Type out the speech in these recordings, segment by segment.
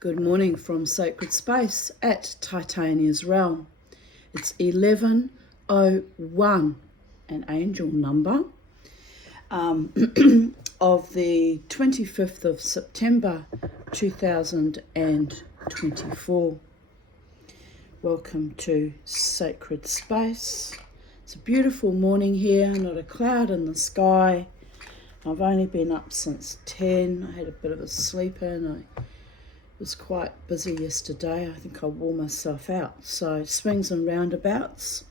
Good morning from Sacred Space at Titania's Realm. It's 11:01, an angel number, of the 25th of September 2024. Welcome to Sacred Space. It's a beautiful morning here, not a cloud in the sky. I've only been up since 10. I had a bit of a sleep in. I was quite busy yesterday. I think I wore myself out. So swings and roundabouts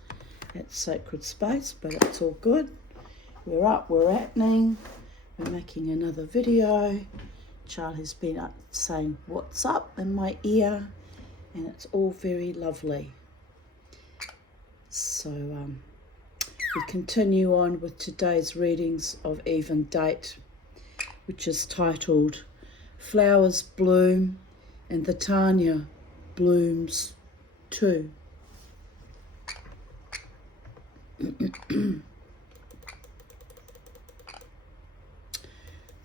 at Sacred Space, but it's all good. We're up, we're happening. We're making another video. Charlie's been up saying what's up in my ear, and it's all very lovely. So we continue on with today's readings of even date, which is titled Flowers Bloom and the Tanya Blooms Too.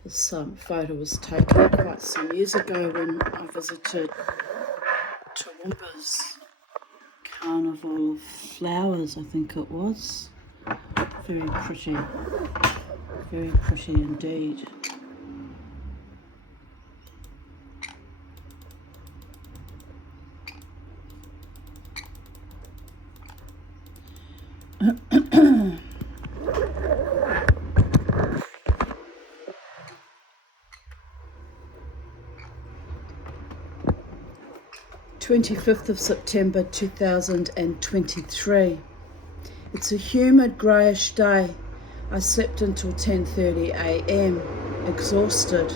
This photo was taken quite some years ago when I visited Toowoomba's Carnival of Flowers, I think it was. Very pretty indeed. (25th of September 2023). It's a humid greyish day. I slept until 10:30 a.m, exhausted,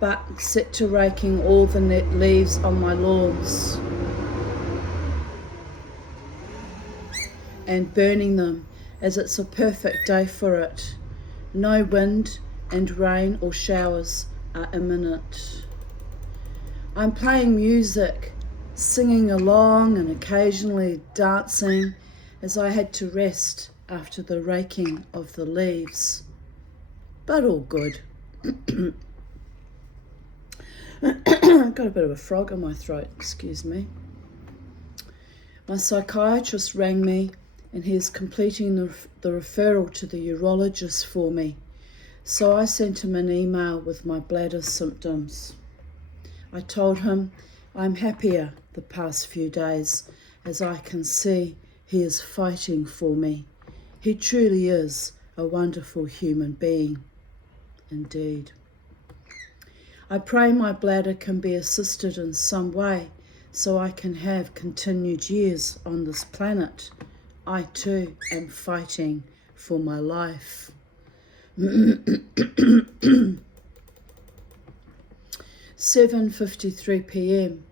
but set to raking all the leaves on my lawns and burning them, as it's a perfect day for it. No wind and rain or showers are imminent. I'm playing music, singing along and occasionally dancing, as I had to rest after the raking of the leaves. But all good. Got a bit of a frog in my throat, excuse me. My psychiatrist rang me, and he is completing the referral to the urologist for me. So I sent him an email with my bladder symptoms. I told him I'm happier the past few days, as I can see he is fighting for me. He truly is a wonderful human being, indeed. I pray my bladder can be assisted in some way so I can have continued years on this planet. I too am fighting for my life. 7:53 p.m.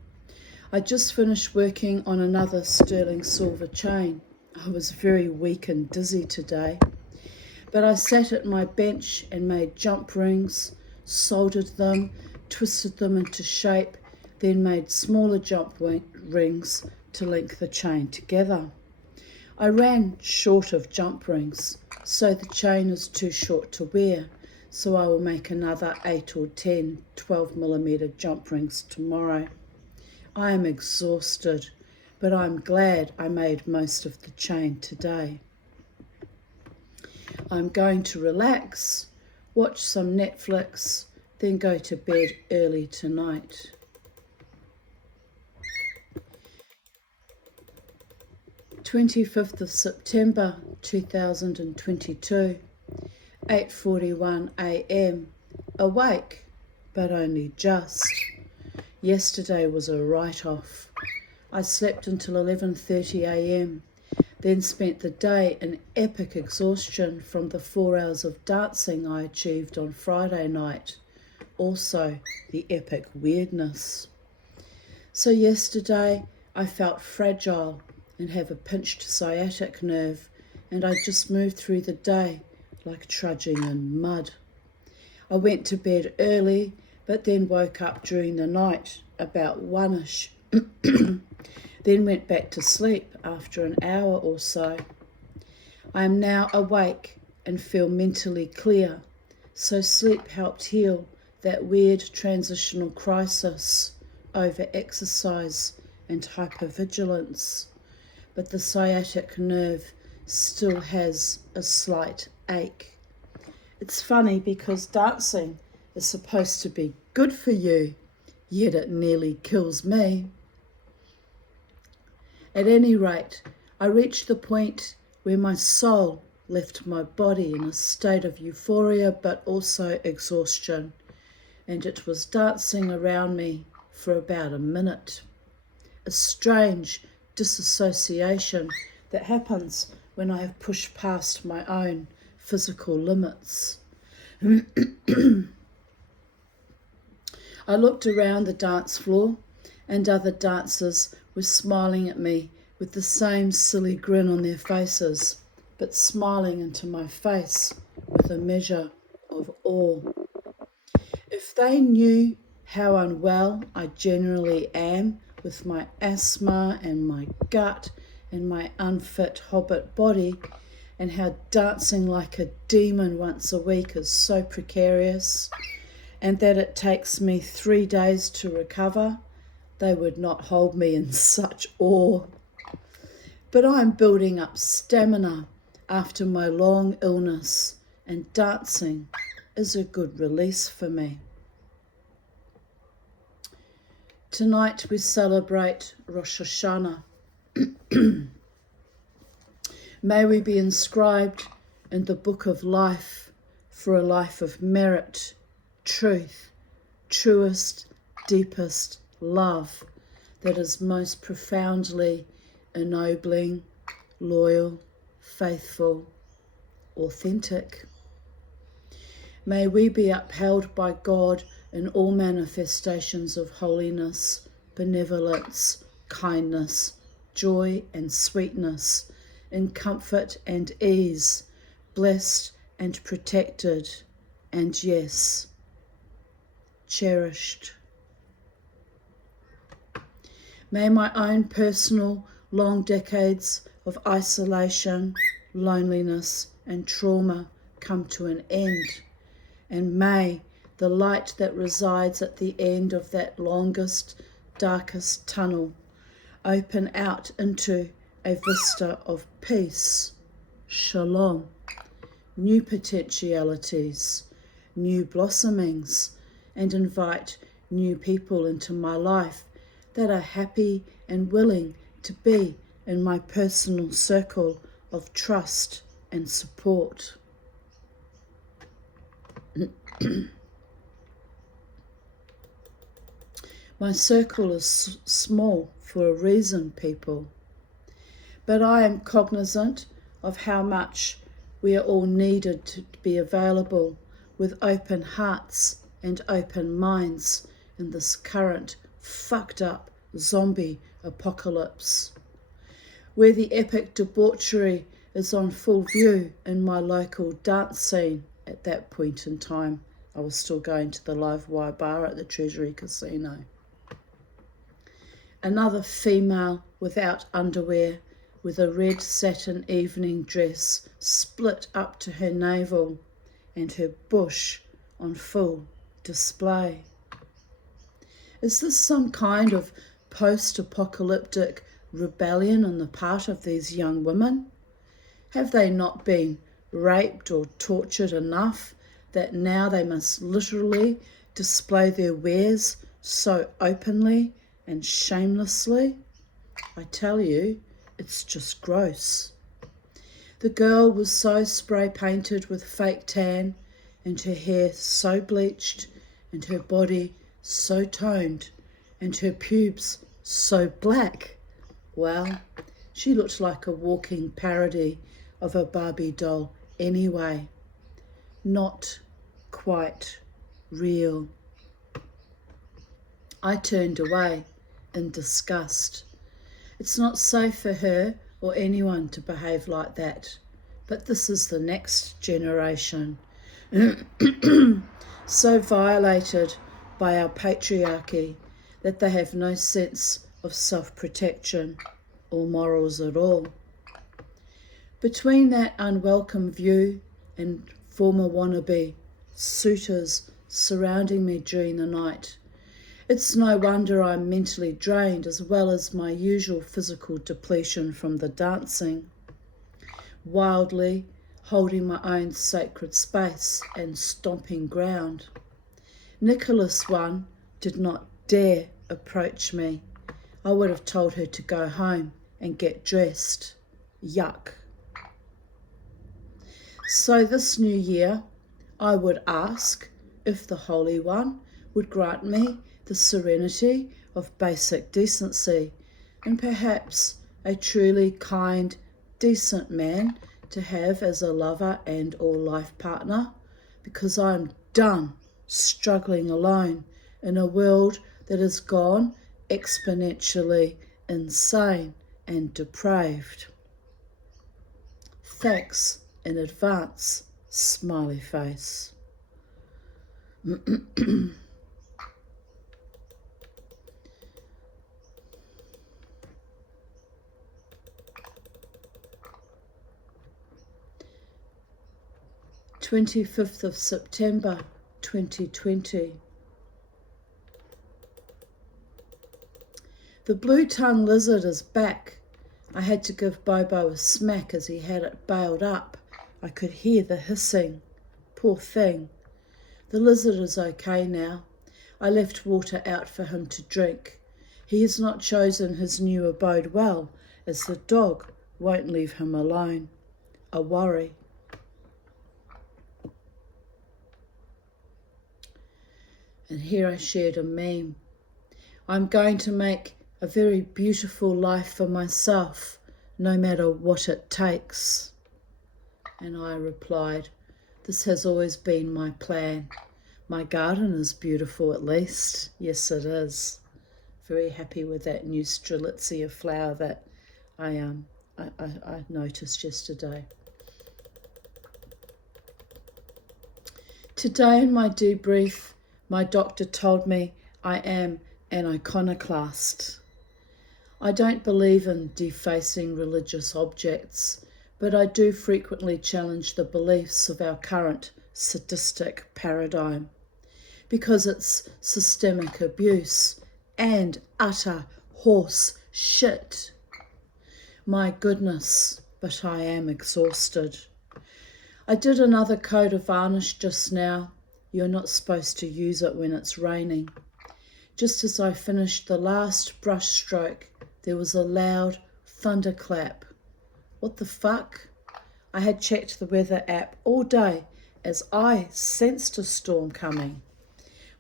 I just finished working on another sterling silver chain. I was very weak and dizzy today, but I sat at my bench and made jump rings, soldered them, twisted them into shape, then made smaller jump rings to link the chain together. I ran short of jump rings, so the chain is too short to wear, so I will make another 8 or 10 12mm jump rings tomorrow. I am exhausted, but I'm glad I made most of the chain today. I'm going to relax, watch some Netflix, then go to bed early tonight. (25th of September 2022). 8:41 a.m. Awake, but only just. Yesterday was a write-off. I slept until 11:30 a.m, then spent the day in epic exhaustion from the 4 hours of dancing I achieved on Friday night. Also, the epic weirdness. So yesterday I felt fragile and have a pinched sciatic nerve, and I just moved through the day like trudging in mud. I went to bed early, but then woke up during the night, about 1ish, then went back to sleep after an hour or so. I am now awake and feel mentally clear, so sleep helped heal that weird transitional crisis over-exercise and hypervigilance, but the sciatic nerve still has a slight ache. It's funny because dancing is supposed to be good for you, yet it nearly kills me. At any rate, I reached the point where my soul left my body in a state of euphoria but also exhaustion, and it was dancing around me for about a minute. A strange disassociation that happens when I have pushed past my own physical limits. I looked around the dance floor, and other dancers were smiling at me with the same silly grin on their faces, but smiling into my face with a measure of awe. If they knew how unwell I generally am with my asthma and my gut and my unfit hobbit body, and how dancing like a demon once a week is so precarious, and that it takes me 3 days to recover, they would not hold me in such awe. But I am building up stamina after my long illness, and dancing is a good release for me. Tonight we celebrate Rosh Hashanah. May we be inscribed in the book of life for a life of merit, truth, truest, deepest love that is most profoundly ennobling, loyal, faithful, authentic. May we be upheld by God in all manifestations of holiness, benevolence, kindness, joy and sweetness, in comfort and ease, blessed and protected, and yes, cherished. May my own personal long decades of isolation, loneliness, and trauma come to an end, and may the light that resides at the end of that longest, darkest tunnel open out into a vista of peace, shalom, new potentialities, new blossomings, and invite new people into my life that are happy and willing to be in my personal circle of trust and support. My circle is small for a reason, people, but I am cognizant of how much we are all needed to be available with open hearts and open minds in this current fucked up zombie apocalypse, where the epic debauchery is on full view in my local dance scene. At that point in time, I was still going to the Live Wire bar at the Treasury Casino. Another female without underwear, with a red satin evening dress split up to her navel and her bush on full display. Is this some kind of post-apocalyptic rebellion on the part of these young women? Have they not been raped or tortured enough that now they must literally display their wares so openly and shamelessly? I tell you, it's just gross. The girl was so spray painted with fake tan, and her hair so bleached, and her body so toned, and her pubes so black. Well, she looked like a walking parody of a Barbie doll anyway. Not quite real. I turned away in disgust. It's not safe for her or anyone to behave like that, but this is the next generation, so violated by our patriarchy that they have no sense of self-protection or morals at all. Between that unwelcome view and former wannabe suitors surrounding me during the night, It's no wonder I'm mentally drained, as well as my usual physical depletion from the dancing. Wildly holding my own sacred space and stomping ground. Nicholas one did not dare approach me. I would have told her to go home and get dressed. Yuck. So this new year, I would ask if the Holy One would grant me the serenity of basic decency, and perhaps a truly kind, decent man to have as a lover and or life partner, because I'm done struggling alone in a world that has gone exponentially insane and depraved. Thanks in advance, smiley face. 25th of September 2020. The blue-tongued lizard is back. I had to give Bobo a smack as he had it bailed up. I could hear the hissing. Poor thing. The lizard is okay now. I left water out for him to drink. He has not chosen his new abode well, as the dog won't leave him alone. A worry. And here I shared a meme. I'm going to make a very beautiful life for myself, no matter what it takes. And I replied, this has always been my plan. My garden is beautiful at least. Yes, it is. Very happy with that new Strelitzia flower that I noticed yesterday. Today in my debrief, my doctor told me I am an iconoclast. I don't believe in defacing religious objects, but I do frequently challenge the beliefs of our current sadistic paradigm, because it's systemic abuse and utter horse shit. My goodness, but I am exhausted. I did another coat of varnish just now. You're not supposed to use it when it's raining. Just as I finished the last brush stroke, there was a loud thunderclap. What the fuck? I had checked the weather app all day as I sensed a storm coming.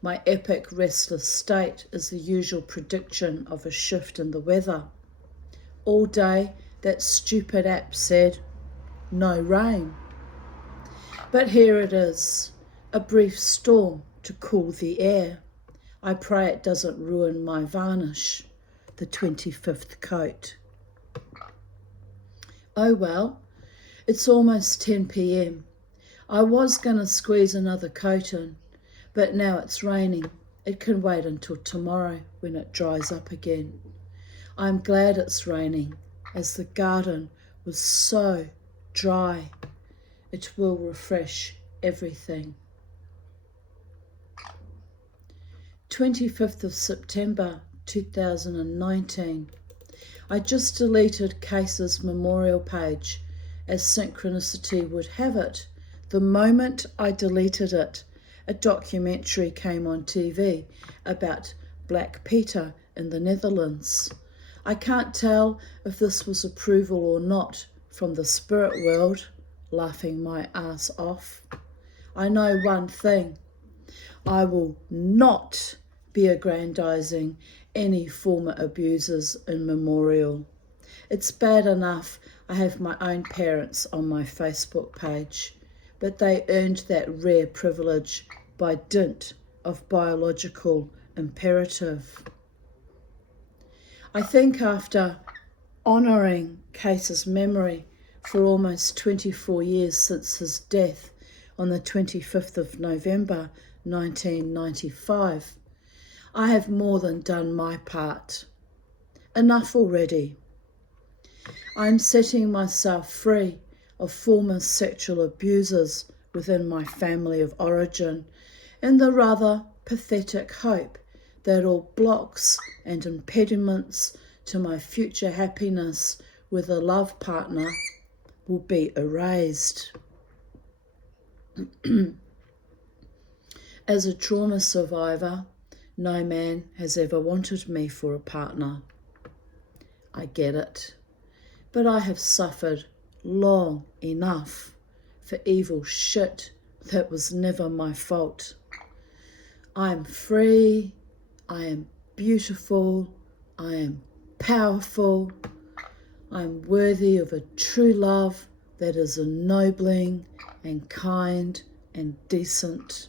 My epic restless state is the usual prediction of a shift in the weather. All day, that stupid app said, no rain. But here it is. A brief storm to cool the air. I pray it doesn't ruin my varnish, the 25th coat. Oh well, it's almost 10 p.m. I was going to squeeze another coat in, but now it's raining. It can wait until tomorrow when it dries up again. I'm glad it's raining, as the garden was so dry. It will refresh everything. 25th of September 2019. I just deleted Case's memorial page, as synchronicity would have it. The moment I deleted it, a documentary came on TV about Black Peter in the Netherlands. I can't tell if this was approval or not from the spirit world, laughing my ass off. I know one thing. I will not be aggrandizing any former abusers in memorial. It's bad enough I have my own parents on my Facebook page, but they earned that rare privilege by dint of biological imperative. I think after honouring Case's memory for almost 24 years since his death on the 25th of November 1995, I have more than done my part. Enough already. I'm setting myself free of former sexual abusers within my family of origin in the rather pathetic hope that all blocks and impediments to my future happiness with a love partner will be erased. As a trauma survivor, no man has ever wanted me for a partner. I get it, but I have suffered long enough for evil shit that was never my fault. I am free, I am beautiful, I am powerful, I am worthy of a true love that is ennobling and kind and decent,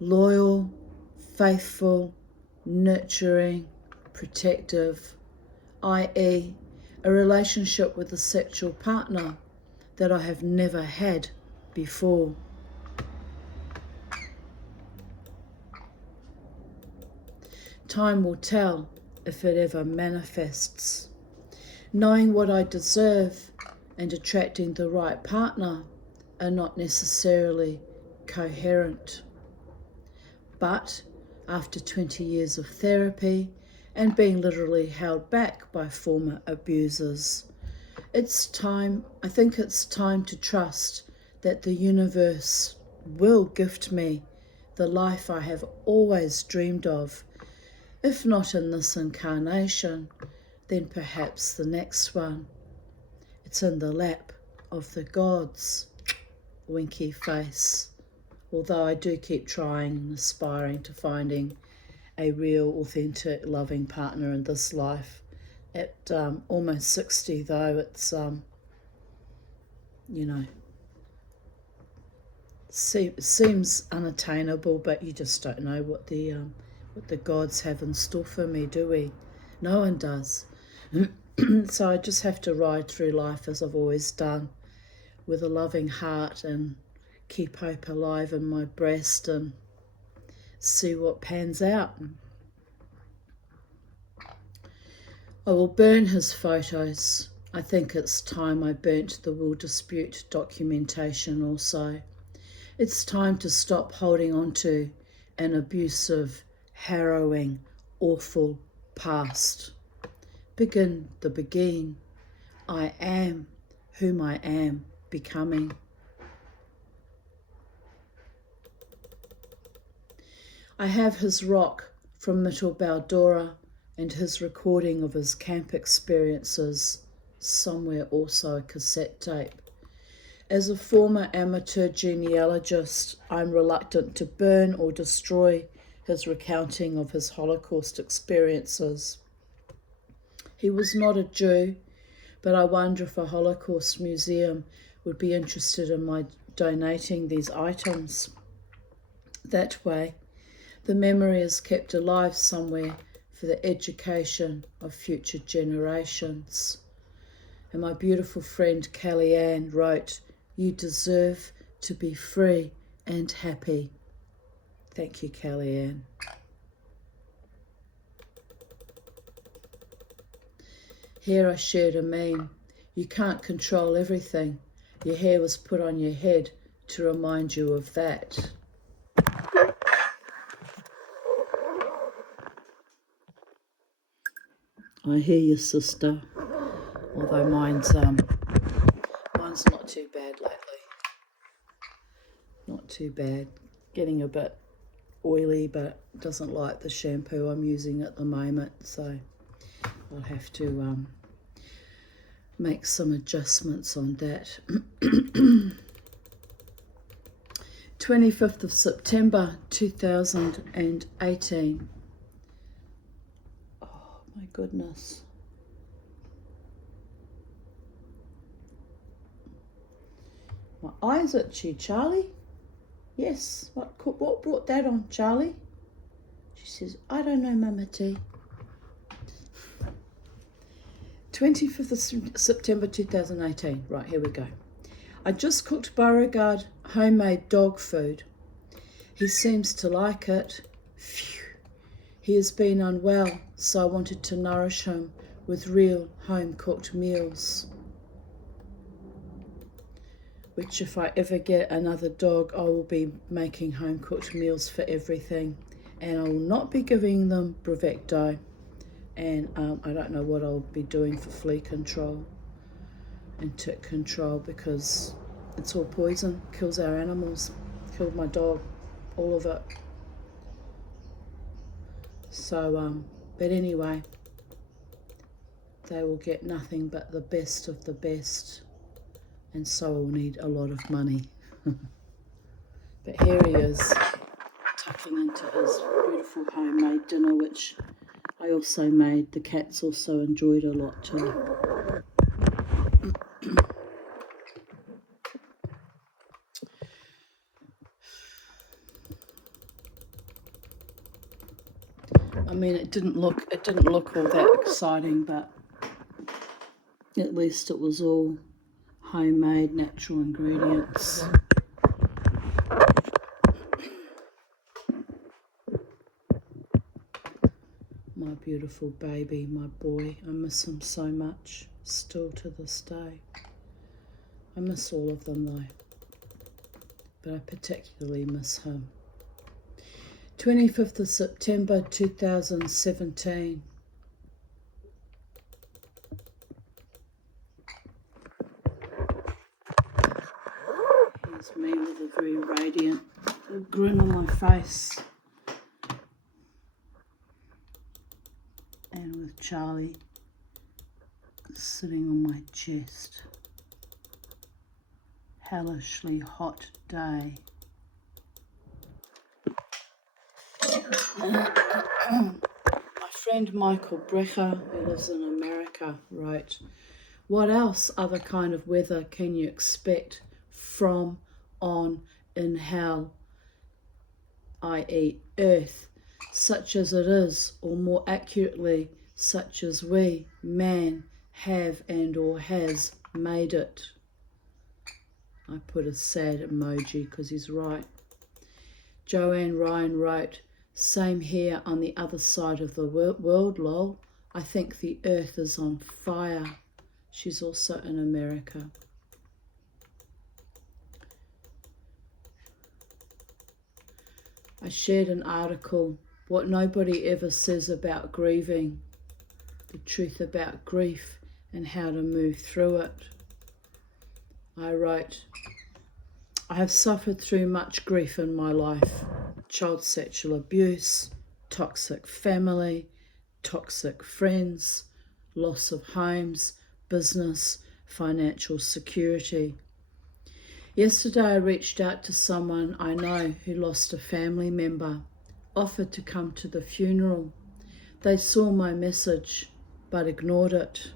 loyal, faithful, nurturing, protective, i.e., a relationship with a sexual partner that I have never had before. Time will tell if it ever manifests. Knowing what I deserve and attracting the right partner are not necessarily coherent. But after 20 years of therapy and being literally held back by former abusers, I think it's time to trust that the universe will gift me the life I have always dreamed of. If not in this incarnation, then perhaps the next one. It's in the lap of the gods. Winky face. Although I do keep trying and aspiring to finding a real, authentic, loving partner in this life. At almost 60, though, it's, seems unattainable, but you just don't know what the gods have in store for me, do we? No one does. So I just have to ride through life as I've always done, with a loving heart, and keep hope alive in my breast and see what pans out. I will burn his photos. I think it's time I burnt the Will Dispute documentation also. It's time to stop holding on to an abusive, harrowing, awful past. Begin the begin. I am whom I am becoming. I have his rock from Mittelbau-Dora and his recording of his camp experiences, somewhere also a cassette tape. As a former amateur genealogist, I'm reluctant to burn or destroy his recounting of his Holocaust experiences. He was not a Jew, but I wonder if a Holocaust museum would be interested in my donating these items. That way, the memory is kept alive somewhere for the education of future generations. And my beautiful friend Kellyanne wrote, "You deserve to be free and happy." Thank you, Kellyanne. Here I shared a meme. You can't control everything. Your hair was put on your head to remind you of that. I hear you, sister. Although mine's not too bad lately. Not too bad. Getting a bit oily, but doesn't like the shampoo I'm using at the moment, so I'll have to make some adjustments on that. 25th of September 2018. Oh my goodness. My eyes itchy, Charlie. Yes, what brought that on, Charlie? She says, I don't know, Mama T. 25th of September 2018. Right, here we go. I just cooked Beauregard homemade dog food. He seems to like it. Phew. He has been unwell, so I wanted to nourish him with real home-cooked meals. Which, if I ever get another dog, I will be making home-cooked meals for everything. and I will not be giving them Bravecto, and I don't know what I'll be doing for flea control and tick control, because it's all poison, kills our animals, killed my dog, all of it. So but anyway, they will get nothing but the best of the best, and so will need a lot of money. But here he is, tucking into his beautiful homemade dinner, which I also made. The cats also enjoyed a lot too. I mean, it didn't look all that exciting, but at least it was all homemade, natural ingredients. My beautiful baby, my boy, I miss him so much, still to this day. I miss all of them though, but I particularly miss him. 25th of September 2017. Here's me with a very radiant grin on my face. And with Charlie sitting on my chest. Hellishly hot day. My friend Michael Brecher, who lives in America, wrote, "What else other kind of weather can you expect from, on, in hell, i.e. earth, such as it is, or more accurately, such as we, man, have and or has made it?" I put a sad emoji because he's right. Joanne Ryan wrote, "Same here on the other side of the world, lol. I think the earth is on fire." She's also in America. I shared an article, "What Nobody Ever Says About Grieving, the Truth About Grief and How to Move Through It." I wrote, "I have suffered through much grief in my life. Child sexual abuse, toxic family, toxic friends, loss of homes, business, financial security. Yesterday I reached out to someone I know who lost a family member, offered to come to the funeral. They saw my message but ignored it.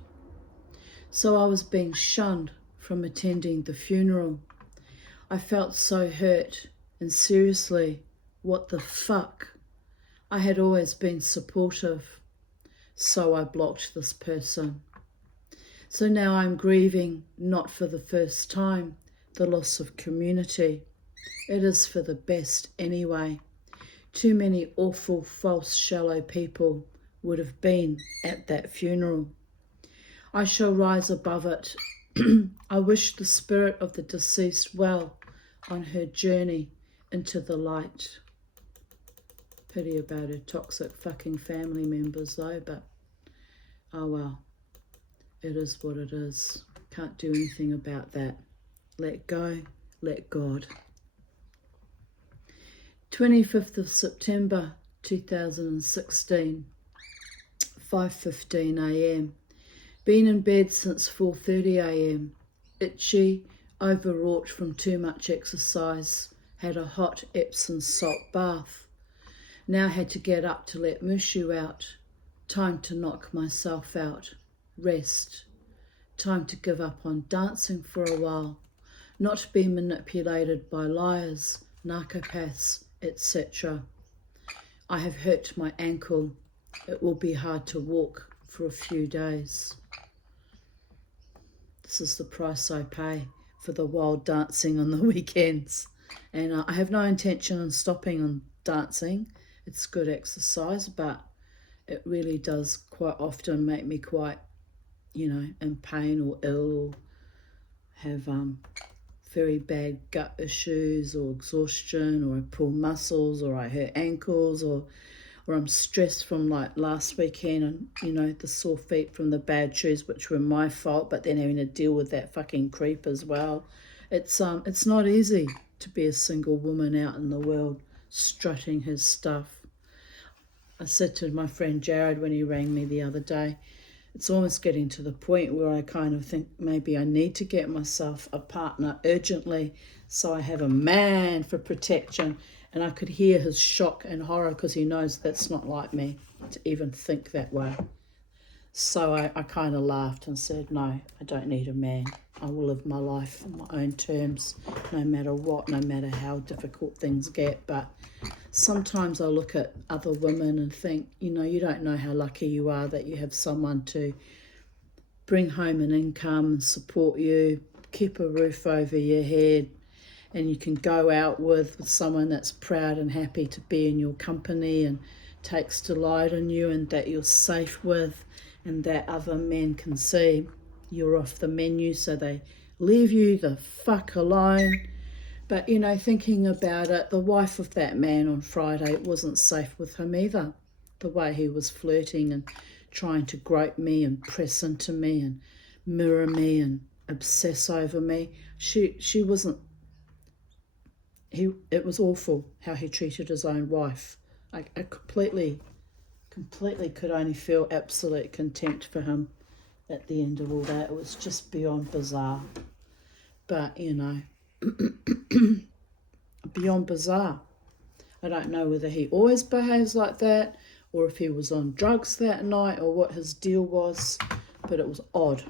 So I was being shunned from attending the funeral. I felt so hurt, and seriously, what the fuck? I had always been supportive, so I blocked this person. So now I'm grieving, not for the first time, the loss of community. It is for the best anyway. Too many awful, false, shallow people would have been at that funeral. I shall rise above it. I wish the spirit of the deceased well on her journey into the light." Pity about her toxic fucking family members though, but oh well, it is what it is. Can't do anything about that. Let go, let God. 25th of September 2016, 5:15 a.m. Been in bed since 4:30 a.m. Itchy, overwrought from too much exercise. Had a hot Epsom salt bath. Now had to get up to let Mushu out. Time to knock myself out. Rest. Time to give up on dancing for a while. Not be manipulated by liars, narcopaths, etc. I have hurt my ankle. It will be hard to walk for a few days. This is the price I pay for the wild dancing on the weekends. And I have no intention of stopping on dancing. It's good exercise, but it really does quite often make me quite, in pain or ill, or have very bad gut issues or exhaustion, or I pull muscles, or I hurt ankles, or I'm stressed from like last weekend, and the sore feet from the bad shoes, which were my fault, but then having to deal with that fucking creep as well. It's not easy to be a single woman out in the world strutting his stuff. I said to my friend Jared when he rang me the other day, it's almost getting to the point where I kind of think maybe I need to get myself a partner urgently so I have a man for protection. And I could hear his shock and horror because he knows that's not like me to even think that way. So I kind of laughed and said, no, I don't need a man. I will live my life on my own terms, no matter what, no matter how difficult things get. But sometimes I look at other women and think, you don't know how lucky you are that you have someone to bring home an income and support you, keep a roof over your head, and you can go out with someone that's proud and happy to be in your company and takes delight in you, and that you're safe with, and that other men can see you're off the menu, so they leave you the fuck alone. But, thinking about it, the wife of that man on Friday, it wasn't safe with him either. The way he was flirting and trying to grope me and press into me and mirror me and obsess over me. She wasn't. It was awful how he treated his own wife. I completely could only feel absolute contempt for him at the end of all that. It was just beyond bizarre. But, beyond bizarre. I don't know whether he always behaves like that or if he was on drugs that night or what his deal was, but it was odd.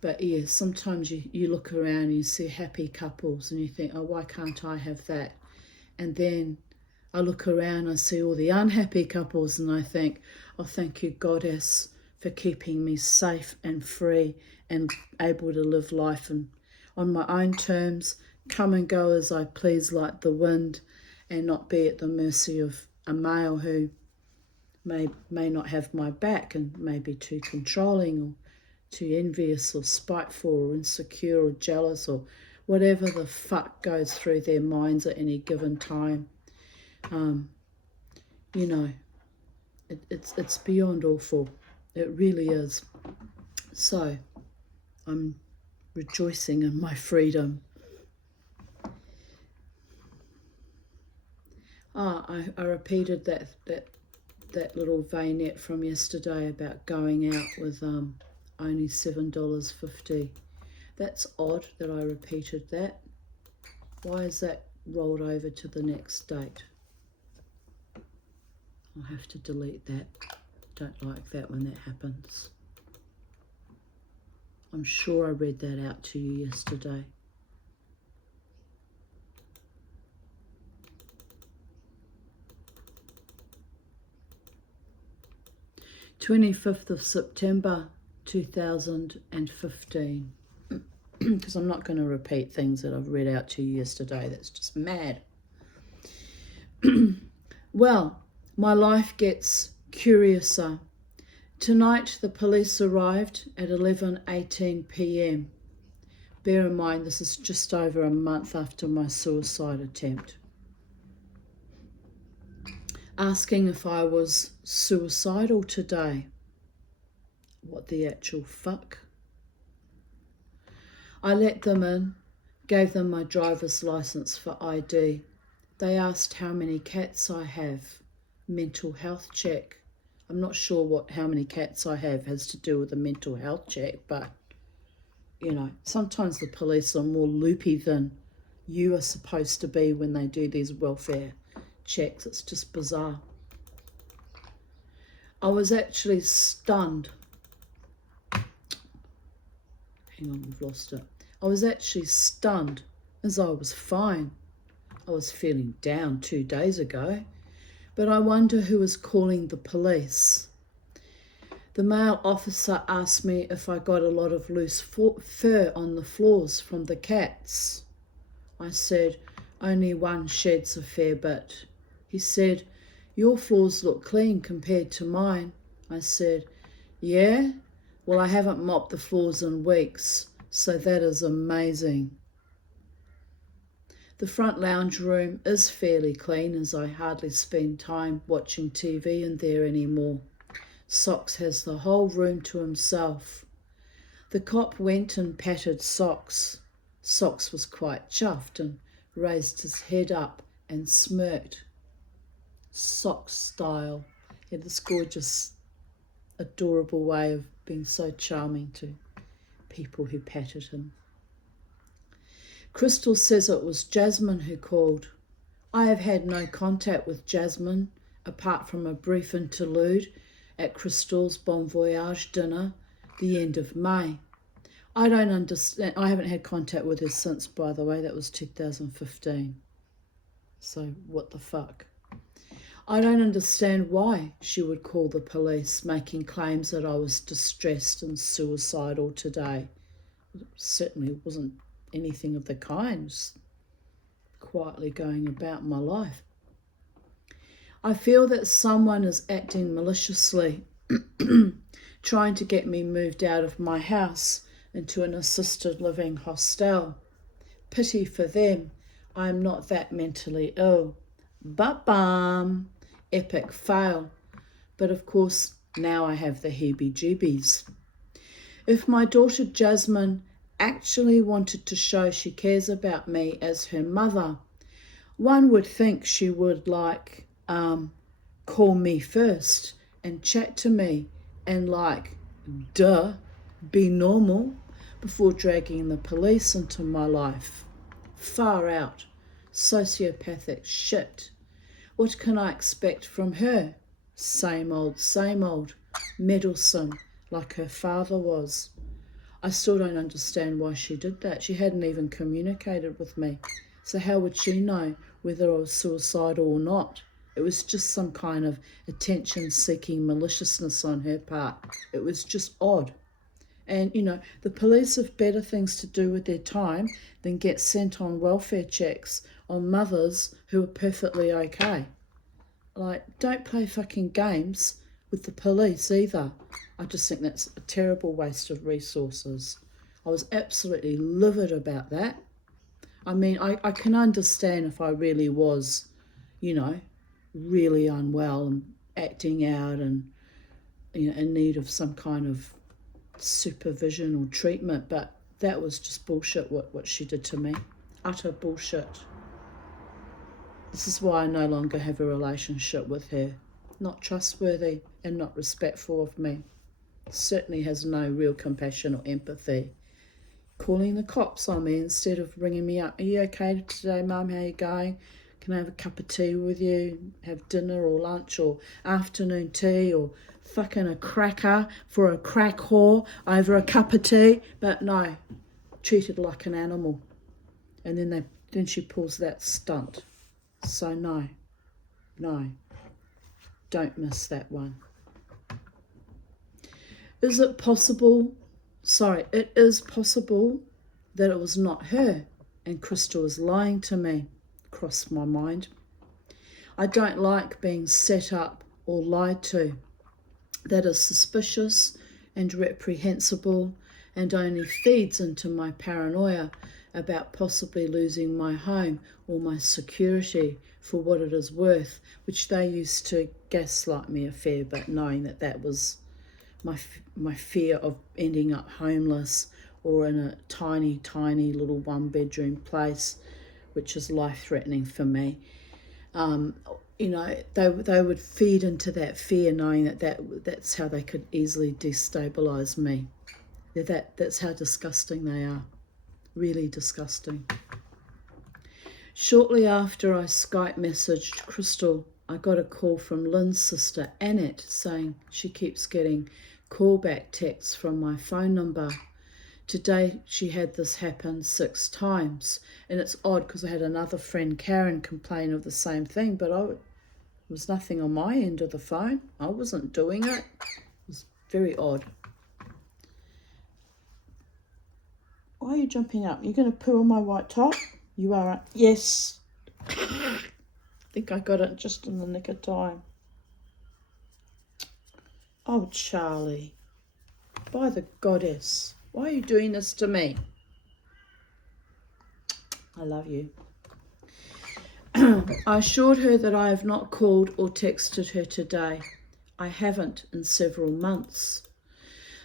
But yeah, sometimes you look around and you see happy couples and you think, oh, why can't I have that? And then I look around, I see all the unhappy couples and I think, oh, thank you, Goddess, for keeping me safe and free and able to live life and on my own terms, come and go as I please like the wind, and not be at the mercy of a male who may not have my back and may be too controlling or too envious or spiteful or insecure or jealous or whatever the fuck goes through their minds at any given time. It's beyond awful. It really is. So I'm rejoicing in my freedom. I repeated that little vignette from yesterday about going out with only $7.50. That's odd that I repeated that. Why is that rolled over to the next date? I'll have to delete that. Don't like that when that happens. I'm sure I read that out to you yesterday. September 2015. Because I'm not going to repeat things that I've read out to you yesterday. That's just mad. Well, my life gets curiouser. Tonight the police arrived at 11:18 p.m. Bear in mind this is just over a month after my suicide attempt. Asking if I was suicidal today. What the actual fuck? I let them in, gave them my driver's license for ID. They asked how many cats I have. Mental health check. I'm not sure how many cats I have has to do with a mental health check, but, sometimes the police are more loopy than you are supposed to be when they do these welfare checks. It's just bizarre. I was actually stunned. Hang on, we've lost it. I was actually stunned as I was fine. I was feeling down 2 days ago, but I wonder who was calling the police. The male officer asked me if I got a lot of loose fur on the floors from the cats. I said, only one sheds a fair bit. He said, your floors look clean compared to mine. I said, yeah? Well, I haven't mopped the floors in weeks. So that is amazing. The front lounge room is fairly clean, as I hardly spend time watching TV in there anymore. Socks has the whole room to himself. The cop went and patted Socks. Socks was quite chuffed and raised his head up and smirked. Socks style. He had this gorgeous, adorable way of being so charming to people who patted him. Crystal says it was Jasmine who called. I have had no contact with Jasmine apart from a brief interlude at Crystal's Bon Voyage dinner the end of May. I don't understand. I haven't had contact with her since, by the way. That was 2015. So what the fuck? I don't understand why she would call the police, making claims that I was distressed and suicidal today. It certainly wasn't anything of the kind. Just quietly going about my life. I feel that someone is acting maliciously, trying to get me moved out of my house into an assisted living hostel. Pity for them. I am not that mentally ill. But bam! Epic fail. But of course, now I have the heebie-jeebies. If my daughter Jasmine actually wanted to show she cares about me as her mother, one would think she would call me first and chat to me and be normal before dragging the police into my life. Far out. Sociopathic shit. What can I expect from her? Same old, meddlesome, like her father was. I still don't understand why she did that. She hadn't even communicated with me. So how would she know whether I was suicidal or not? It was just some kind of attention-seeking maliciousness on her part. It was just odd. And, the police have better things to do with their time than get sent on welfare checks on mothers who are perfectly okay. Don't play fucking games with the police either. I just think that's a terrible waste of resources. I was absolutely livid about that. I mean, I can understand if I really was, really unwell and acting out and, in need of some kind of supervision or treatment, but that was just bullshit what she did to me. Utter bullshit. This is why I no longer have a relationship with her. Not trustworthy and not respectful of me. Certainly has no real compassion or empathy. Calling the cops on me instead of ringing me up. Are you okay today, Mum? How you going? Can I have a cup of tea with you? Have dinner or lunch or afternoon tea or fucking a cracker for a crack whore over a cup of tea? But no, treated like an animal. And then she pulls that stunt. So no, don't miss that one. Is it possible? It is possible that it was not her and Crystal is lying to me. Crossed my mind. I don't like being set up or lied to. That is suspicious and reprehensible and only feeds into my paranoia about possibly losing my home or my security for what it is worth, which they used to gaslight me a fair bit, knowing that was my fear of ending up homeless or in a tiny little one-bedroom place, which is life-threatening for me. They would feed into that fear, knowing that's how they could easily destabilise me. That's how disgusting they are. Really disgusting. Shortly after I Skype messaged Crystal, I got a call from Lynn's sister, Annette, saying she keeps getting callback texts from my phone number. Today she had this happen 6 times, and it's odd because I had another friend, Karen, complain of the same thing, but there was nothing on my end of the phone. I wasn't doing it. It was very odd. Why are you jumping up? You're going to poo on my white top? You are. Yes. I think I got it just in the nick of time. Oh, Charlie. By the goddess. Why are you doing this to me? I love you. I assured her that I have not called or texted her today. I haven't in several months.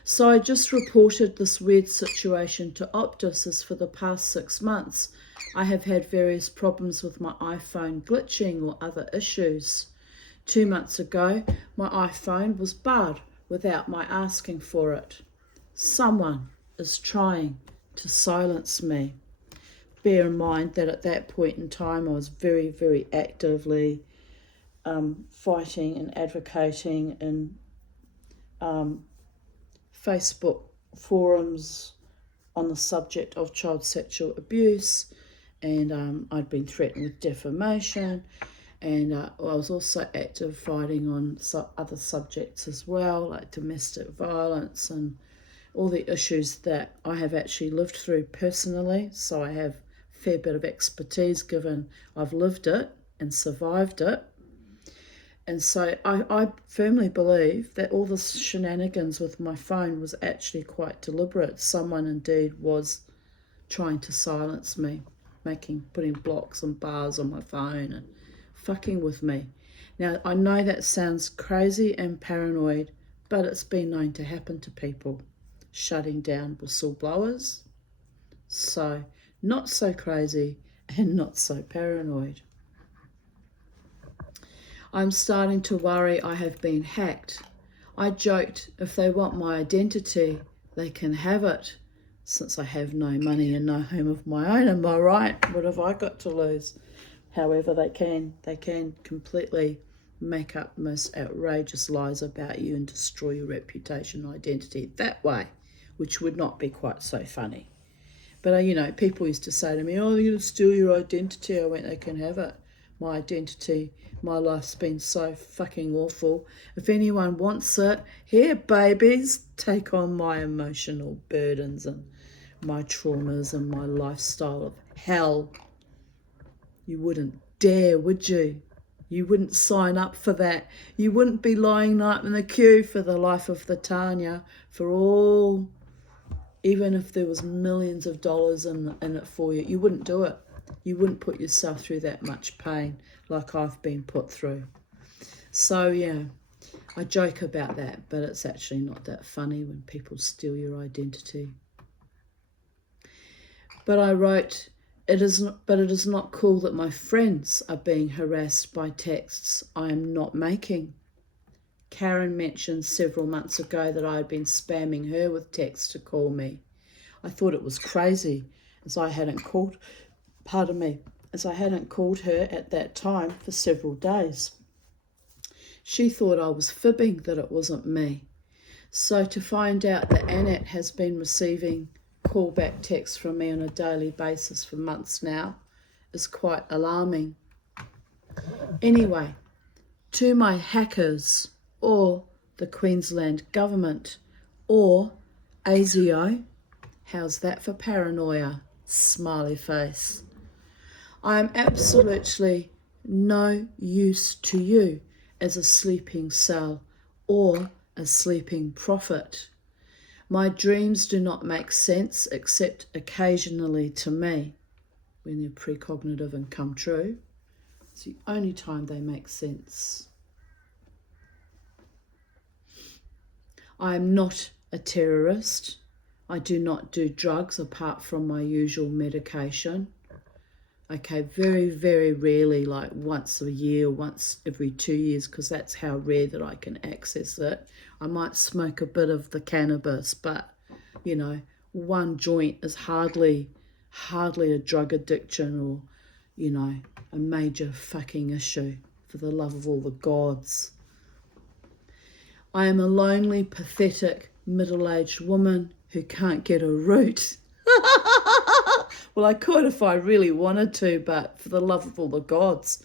So I just reported this weird situation to Optus, as for the past 6 months I have had various problems with my iPhone glitching or other issues. 2 months ago, my iPhone was barred without my asking for it. Someone is trying to silence me. Bear in mind that at that point in time I was very, very actively fighting and advocating in Facebook forums on the subject of child sexual abuse, and I'd been threatened with defamation, and I was also active fighting on other subjects as well, like domestic violence and all the issues that I have actually lived through personally. So I have a fair bit of expertise, given I've lived it and survived it. And so I firmly believe that all this shenanigans with my phone was actually quite deliberate. Someone indeed was trying to silence me, putting blocks and bars on my phone and fucking with me. Now, I know that sounds crazy and paranoid, but it's been known to happen to people, shutting down whistleblowers. So, not so crazy and not so paranoid. I'm starting to worry I have been hacked. I joked if they want my identity, they can have it. Since I have no money and no home of my own, am I right? What have I got to lose? However, they can completely make up most outrageous lies about you and destroy your reputation and identity that way, which would not be quite so funny. But, people used to say to me, oh, they're going to steal your identity. I went, they can have it. My identity, my life's been so fucking awful. If anyone wants it, here, babies, take on my emotional burdens and my traumas and my lifestyle of hell. You wouldn't dare, would you? You wouldn't sign up for that. You wouldn't be lying up in the queue for the life of the Tanya, for all, even if there was millions of dollars in it for you. You wouldn't do it. You wouldn't put yourself through that much pain like I've been put through. So, yeah, I joke about that, but it's actually not that funny when people steal your identity. But I wrote, it is not cool that my friends are being harassed by texts I am not making. Karen mentioned several months ago that I had been spamming her with texts to call me. I thought it was crazy, as I hadn't called her at that time for several days. She thought I was fibbing, that it wasn't me. So to find out that Annette has been receiving callback texts from me on a daily basis for months now is quite alarming. Anyway, to my hackers, or the Queensland government, or ASIO, how's that for paranoia? Smiley face. I am absolutely no use to you as a sleeping cell or a sleeping prophet. My dreams do not make sense except occasionally to me, when they're precognitive and come true. It's the only time they make sense. I am not a terrorist. I do not do drugs apart from my usual medication. Okay, very, very rarely, like once a year, once every 2 years, because that's how rare that I can access it. I might smoke a bit of the cannabis, but, one joint is hardly a drug addiction or, a major fucking issue, for the love of all the gods. I am a lonely, pathetic, middle-aged woman who can't get a root. Well, I could if I really wanted to, but for the love of all the gods,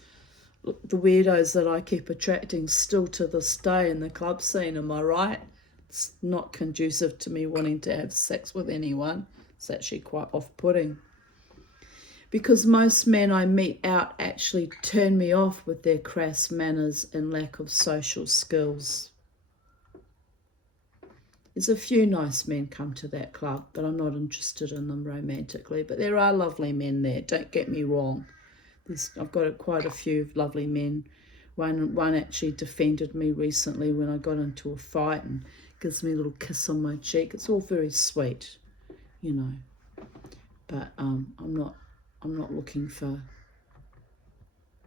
the weirdos that I keep attracting still to this day in the club scene, am I right? It's not conducive to me wanting to have sex with anyone. It's actually quite off-putting. Because most men I meet out actually turn me off with their crass manners and lack of social skills. There's a few nice men come to that club, but I'm not interested in them romantically. But there are lovely men there, don't get me wrong. I've got quite a few lovely men. One actually defended me recently when I got into a fight and gives me a little kiss on my cheek. It's all very sweet, you know. But I'm not looking for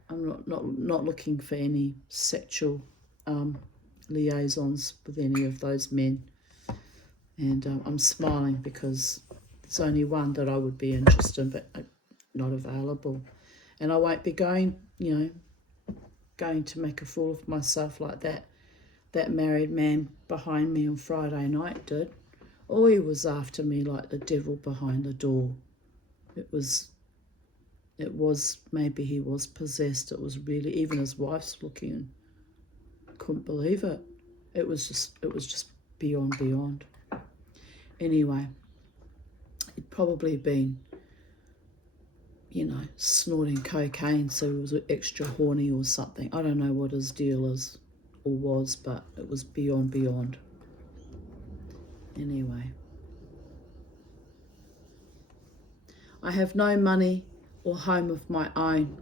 not looking for any sexual liaisons with any of those men. And I'm smiling because there's only one that I would be interested in, but not available. And I won't be going to make a fool of myself like that married man behind me on Friday night did. Oh, he was after me like the devil behind the door. It was maybe he was possessed. It was really, even his wife's looking and couldn't believe it. It was just beyond. Anyway, he'd probably been, snorting cocaine, so he was extra horny or something. I don't know what his deal is or was, but it was beyond. Anyway, I have no money or home of my own.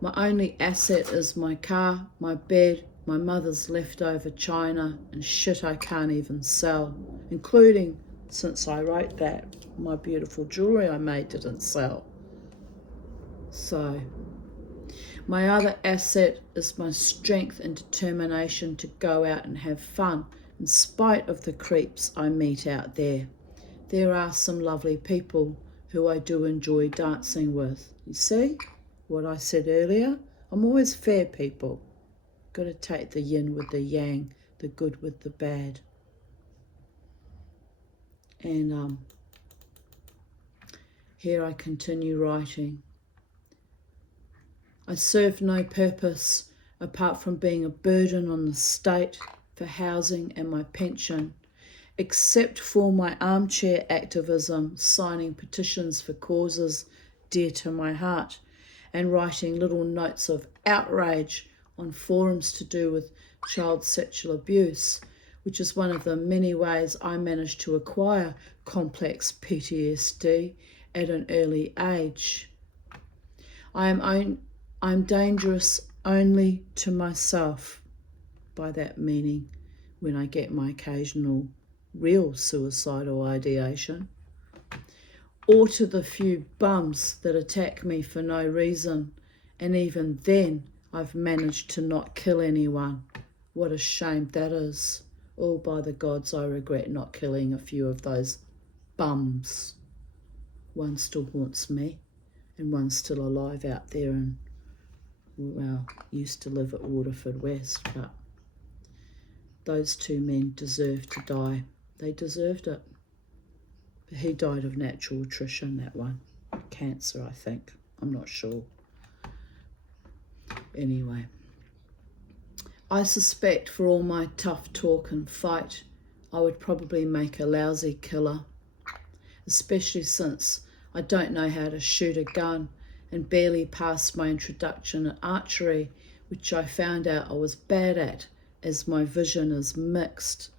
My only asset is my car, my bed, my mother's leftover china, and shit I can't even sell, including, since I wrote that, my beautiful jewellery I made didn't sell. So, my other asset is my strength and determination to go out and have fun, in spite of the creeps I meet out there. There are some lovely people who I do enjoy dancing with. You see what I said earlier? I'm always fair, people. Got to take the yin with the yang, the good with the bad. And here I continue writing. I serve no purpose apart from being a burden on the state for housing and my pension, except for my armchair activism, signing petitions for causes dear to my heart, and writing little notes of outrage on forums to do with child sexual abuse, which is one of the many ways I managed to acquire complex PTSD at an early age. I'm dangerous only to myself, by that meaning when I get my occasional real suicidal ideation, or to the few bums that attack me for no reason, and even then I've managed to not kill anyone. What a shame that is. Oh, by the gods, I regret not killing a few of those bums. One still haunts me, and one's still alive out there and, well, used to live at Waterford West, but those two men deserved to die. They deserved it. But he died of natural attrition, that one. Cancer, I think. I'm not sure. Anyway, I suspect for all my tough talk and fight, I would probably make a lousy killer, especially since I don't know how to shoot a gun and barely passed my introduction at archery, which I found out I was bad at as my vision is mixed.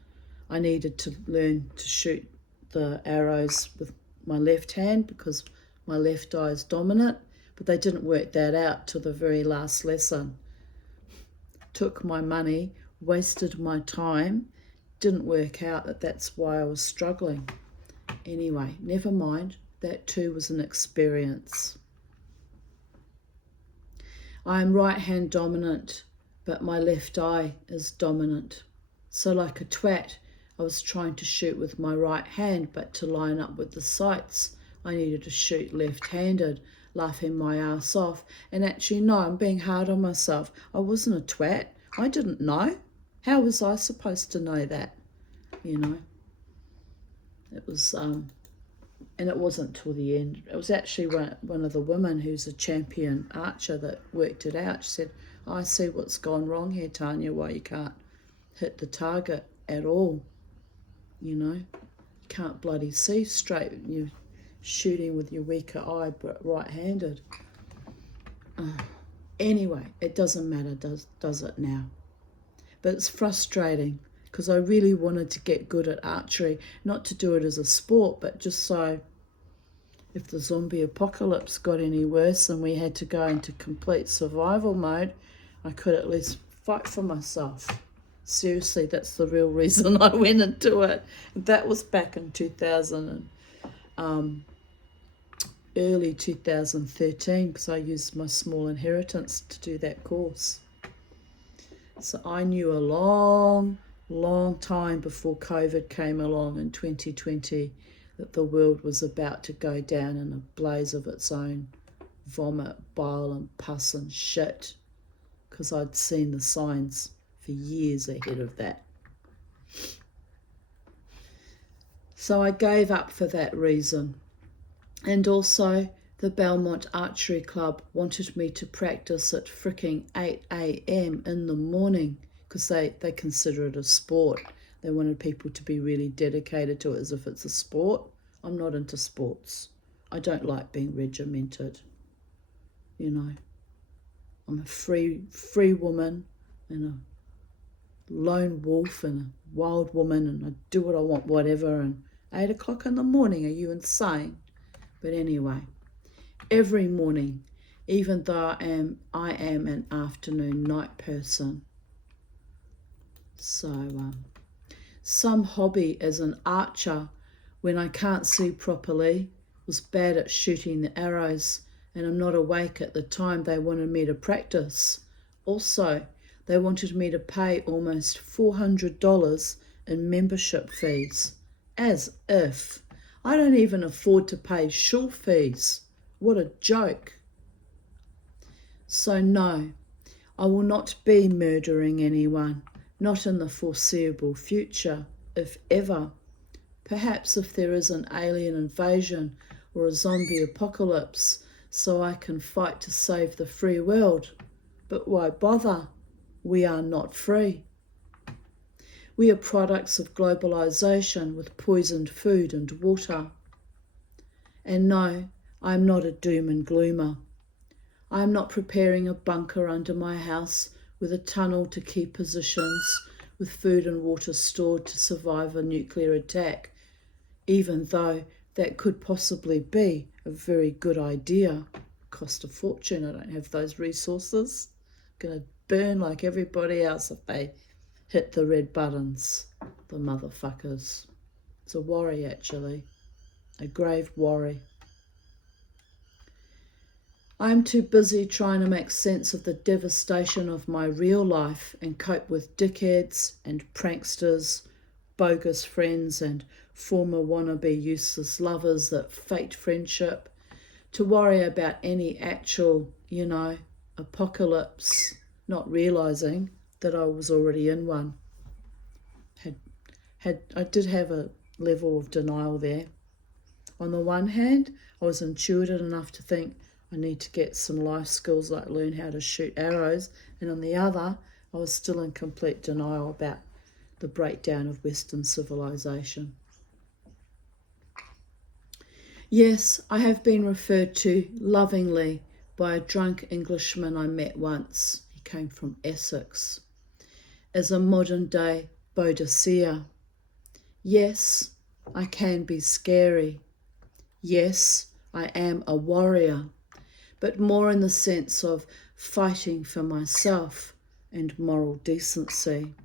I needed to learn to shoot the arrows with my left hand because my left eye is dominant, but they didn't work that out till the very last lesson. Took my money, wasted my time, didn't work out that's why I was struggling. Anyway, never mind, that too was an experience. I am right hand dominant, but my left eye is dominant. So like a twat, I was trying to shoot with my right hand, but to line up with the sights, I needed to shoot left-handed, laughing my ass off. And actually, no, I'm being hard on myself. I wasn't a twat. I didn't know. How was I supposed to know that? It was, and it wasn't till the end. It was actually one of the women who's a champion archer that worked it out. She said, I see what's gone wrong here, Tanya, why you can't hit the target at all. You can't bloody see straight. You're shooting with your weaker eye, but right-handed. Anyway, it doesn't matter, does it now? But it's frustrating because I really wanted to get good at archery, not to do it as a sport, but just so if the zombie apocalypse got any worse and we had to go into complete survival mode, I could at least fight for myself. Seriously, that's the real reason I went into it. That was back in 2000 and early 2013, because I used my small inheritance to do that course. So I knew a long time before COVID came along in 2020 that the world was about to go down in a blaze of its own vomit, bile and pus and shit, because I'd seen the signs for years ahead of that. So I gave up for that reason. And also the Belmont Archery Club wanted me to practice at fricking 8 a.m. in the morning, because they consider it a sport. They wanted people to be really dedicated to it as if it's a sport. I'm not into sports. I don't like being regimented. You know, I'm a free woman and a lone wolf and a wild woman, and I do what I want, whatever. And 8 o'clock in the morning, are you insane? But anyway, every morning, even though I am an afternoon night person. So some hobby as an archer, when I can't see properly, was bad at shooting the arrows, and I'm not awake at the time they wanted me to practice. Also, they wanted me to pay almost $400 in membership fees, as if I don't even afford to pay shul fees. What a joke. So no, I will not be murdering anyone, not in the foreseeable future, if ever. Perhaps if there is an alien invasion or a zombie apocalypse, so I can fight to save the free world. But why bother? We are not free. We are products of globalization with poisoned food and water. And no, I am not a doom and gloomer. I am not preparing a bunker under my house with a tunnel to key positions, with food and water stored to survive a nuclear attack, even though that could possibly be a very good idea. Cost a fortune. I don't have those resources. Gonna burn like everybody else if they hit the red buttons, the motherfuckers. It's a worry, actually, a grave worry. I'm too busy trying to make sense of the devastation of my real life and cope with dickheads and pranksters, bogus friends and former wannabe useless lovers that fake friendship, to worry about any actual, apocalypse, not realising that I was already in one. I did have a level of denial there. On the one hand, I was intuitive enough to think I need to get some life skills like learn how to shoot arrows, and on the other, I was still in complete denial about the breakdown of Western civilization. Yes, I have been referred to lovingly by a drunk Englishman I met once. He came from Essex, as a modern-day Boadicea. Yes, I can be scary. Yes, I am a warrior, but more in the sense of fighting for myself and moral decency.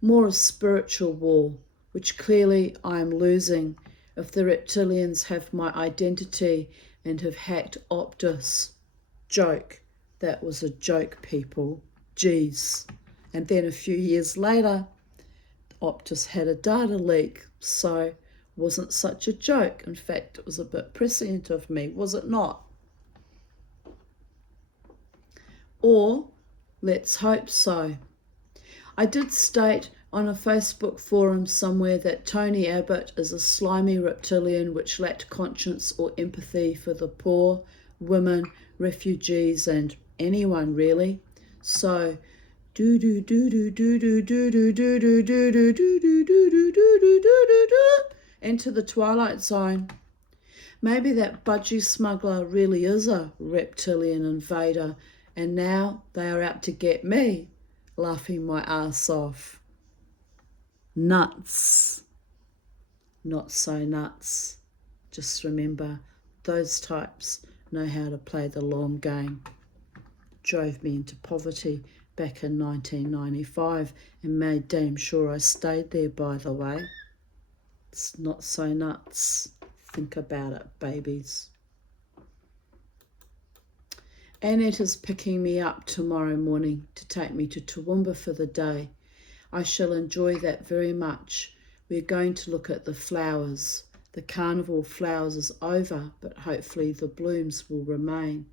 More a spiritual war, which clearly I am losing if the reptilians have my identity and have hacked Optus. Joke. That was a joke, people. Jeez. And then a few years later, Optus had a data leak, so wasn't such a joke. In fact, it was a bit prescient of me, was it not? Or, let's hope so. I did state on a Facebook forum somewhere that Tony Abbott is a slimy reptilian which lacked conscience or empathy for the poor, women, refugees, and anyone really. So, into the twilight zone. Maybe that budgie smuggler really is a reptilian invader, and now they are out to get me, laughing my ass off. Nuts, not so nuts. Just remember, those types know how to play the long game. Drove me into poverty back in 1995 and made damn sure I stayed there, by the way. It's not so nuts. Think about it, babies. Annette is picking me up tomorrow morning to take me to Toowoomba for the day. I shall enjoy that very much. We're going to look at the flowers. The carnival flowers is over, but hopefully the blooms will remain.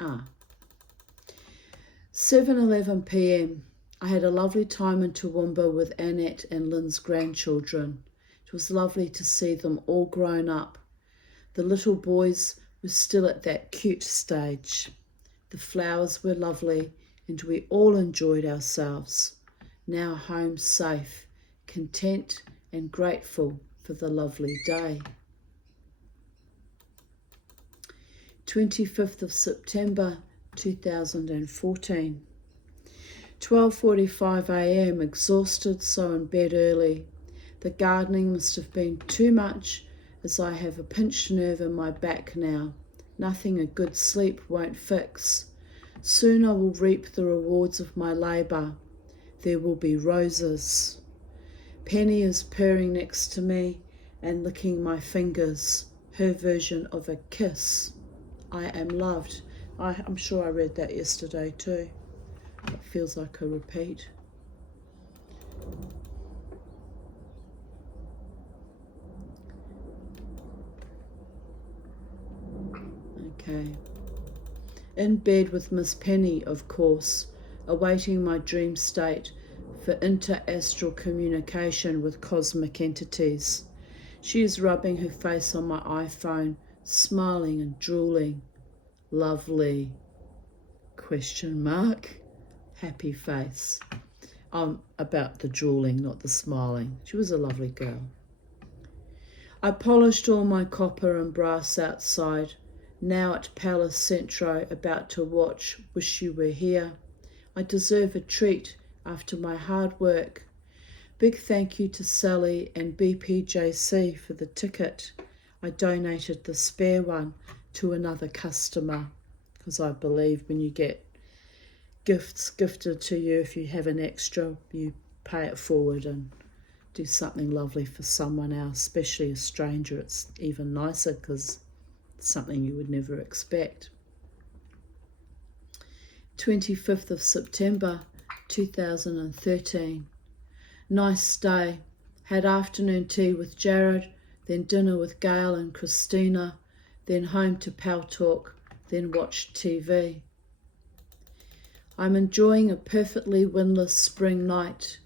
7:11 p.m. I had a lovely time in Toowoomba with Annette and Lynn's grandchildren. It was lovely to see them all grown up. The little boys were still at that cute stage. The flowers were lovely and we all enjoyed ourselves. Now home safe, content and grateful for the lovely day. 25th of September 2014. 12:45 a.m. exhausted, so in bed early. The gardening must have been too much as I have a pinched nerve in my back now. Nothing a good sleep won't fix. Soon I will reap the rewards of my labour. There will be roses. Penny is purring next to me and licking my fingers, her version of a kiss. I am loved. I'm sure I read that yesterday too. It feels like a repeat. Okay. In bed with Miss Penny, of course, awaiting my dream state for inter-astral communication with cosmic entities. She is rubbing her face on my iPhone, smiling and drooling. Lovely. Question mark. Happy face. About the drooling, not the smiling. She was a lovely girl. I polished all my copper and brass outside. Now at Palace Centro, about to watch Wish You Were Here. I deserve a treat after my hard work. Big thank you to Sally and BPJC for the ticket. I donated the spare one to another customer because I believe when you get gifts gifted to you, if you have an extra, you pay it forward and do something lovely for someone else, especially a stranger. It's even nicer because it's something you would never expect. 25th of September 2013. Nice day. Had afternoon tea with Jared, then dinner with Gail and Christina, then home to Pal Talk, then watched TV. I'm enjoying a perfectly windless spring night.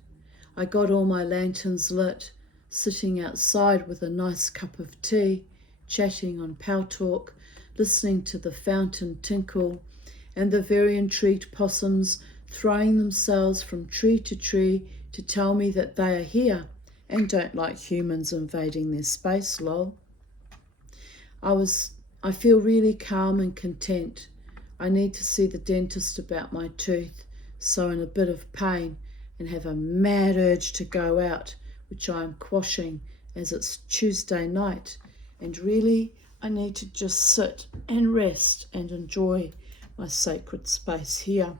I got all my lanterns lit, sitting outside with a nice cup of tea, chatting on Pal Talk, listening to the fountain tinkle, and the very intrigued possums throwing themselves from tree to tree to tell me that they are here and don't like humans invading their space, lol. I feel really calm and content. I need to see the dentist about my tooth, so in a bit of pain and have a mad urge to go out, which I am quashing as it's Tuesday night, and really I need to just sit and rest and enjoy my sacred space here.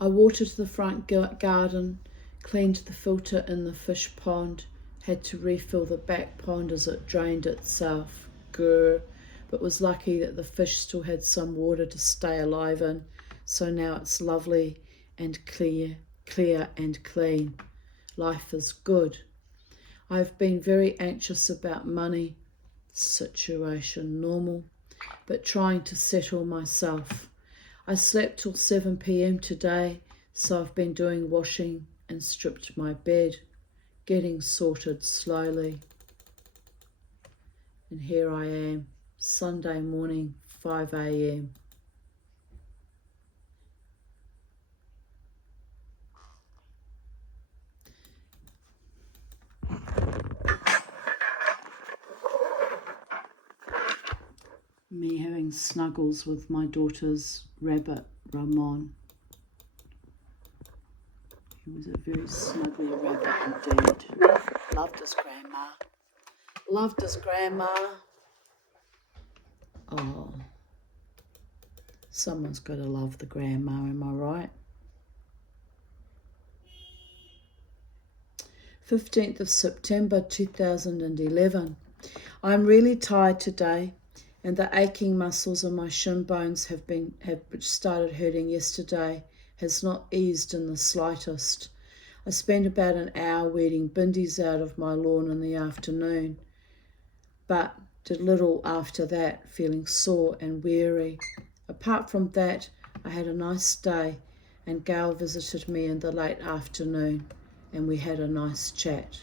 I watered the front garden, cleaned the filter in the fish pond, had to refill the back pond as it drained itself. Grr. But was lucky that the fish still had some water to stay alive in, so now it's lovely and clear and clean. Life is good. I've been very anxious about money, situation normal, but trying to settle myself. I slept till 7 p.m. today, so I've been doing washing and stripped my bed, getting sorted slowly. And here I am, Sunday morning, 5 a.m. Me having snuggles with my daughter's rabbit, Ramon. He was a very snuggly rabbit indeed. Loved his grandma. Loved his grandma. Oh, someone's got to love the grandma, am I right? 15th of September 2011. I'm really tired today, and the aching muscles in my shin bones which started hurting yesterday has not eased in the slightest. I spent about an hour weeding bindies out of my lawn in the afternoon, but did little after that, feeling sore and weary. Apart from that, I had a nice day, and Gail visited me in the late afternoon, and we had a nice chat.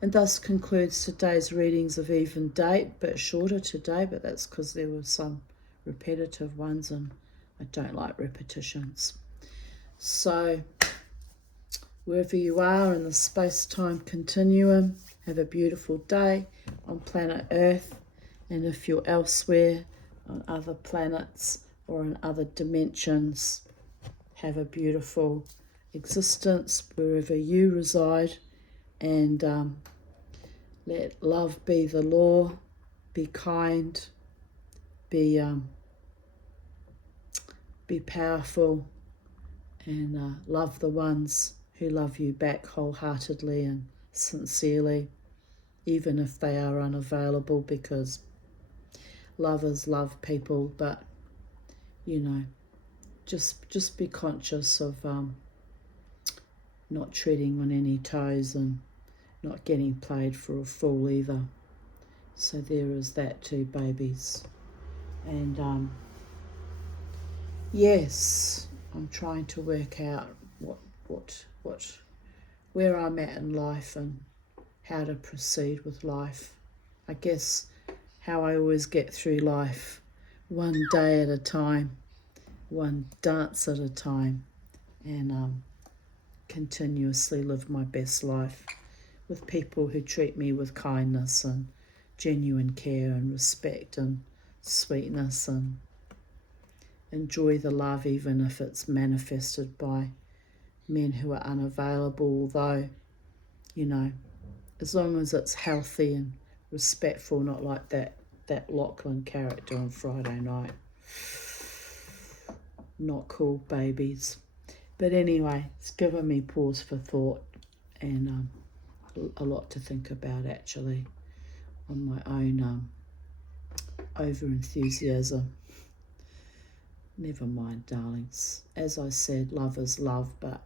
And thus concludes today's readings of even date, but shorter today, but that's because there were some repetitive ones, and I don't like repetitions. So, wherever you are in the space-time continuum, have a beautiful day on planet Earth, and if you're elsewhere on other planets or in other dimensions, have a beautiful existence wherever you reside, and let love be the law. Be kind, be powerful, and love the ones who love you back wholeheartedly and sincerely, even if they are unavailable, because lovers love people. But just be conscious of not treading on any toes and not getting played for a fool either. So there is that too, babies. And yes, I'm trying to work out where I'm at in life and how to proceed with life. I guess how I always get through life, one day at a time, one dance at a time, and continuously live my best life with people who treat me with kindness and genuine care and respect and sweetness, and enjoy the love even if it's manifested by men who are unavailable, although, as long as it's healthy and respectful, not like that Lachlan character on Friday night. Not cool, babies. But anyway, it's given me pause for thought, and a lot to think about actually on my own over-enthusiasm. Never mind, darlings. As I said, love is love, but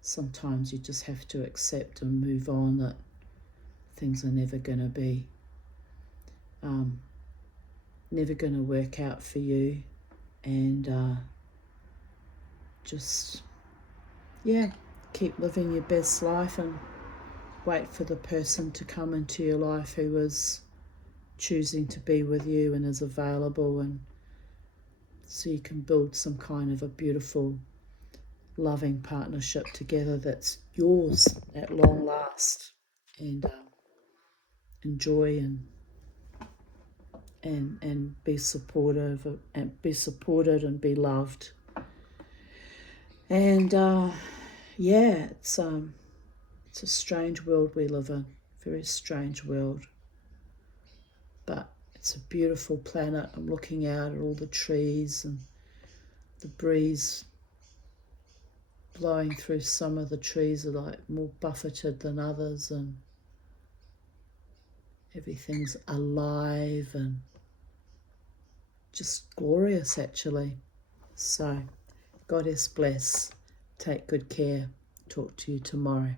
sometimes you just have to accept and move on that things are never going to be, never going to work out for you, and just, keep living your best life and wait for the person to come into your life who is choosing to be with you and is available, and so you can build some kind of a beautiful, loving partnership together that's yours at long last, and enjoy and be supportive and be supported and be loved. And it's a strange world we live in, very strange world, but it's a beautiful planet. I'm looking out at all the trees and the breeze blowing through. Some of the trees are like more buffeted than others, and everything's alive and just glorious actually. So, Goddess bless. Take good care. Talk to you tomorrow.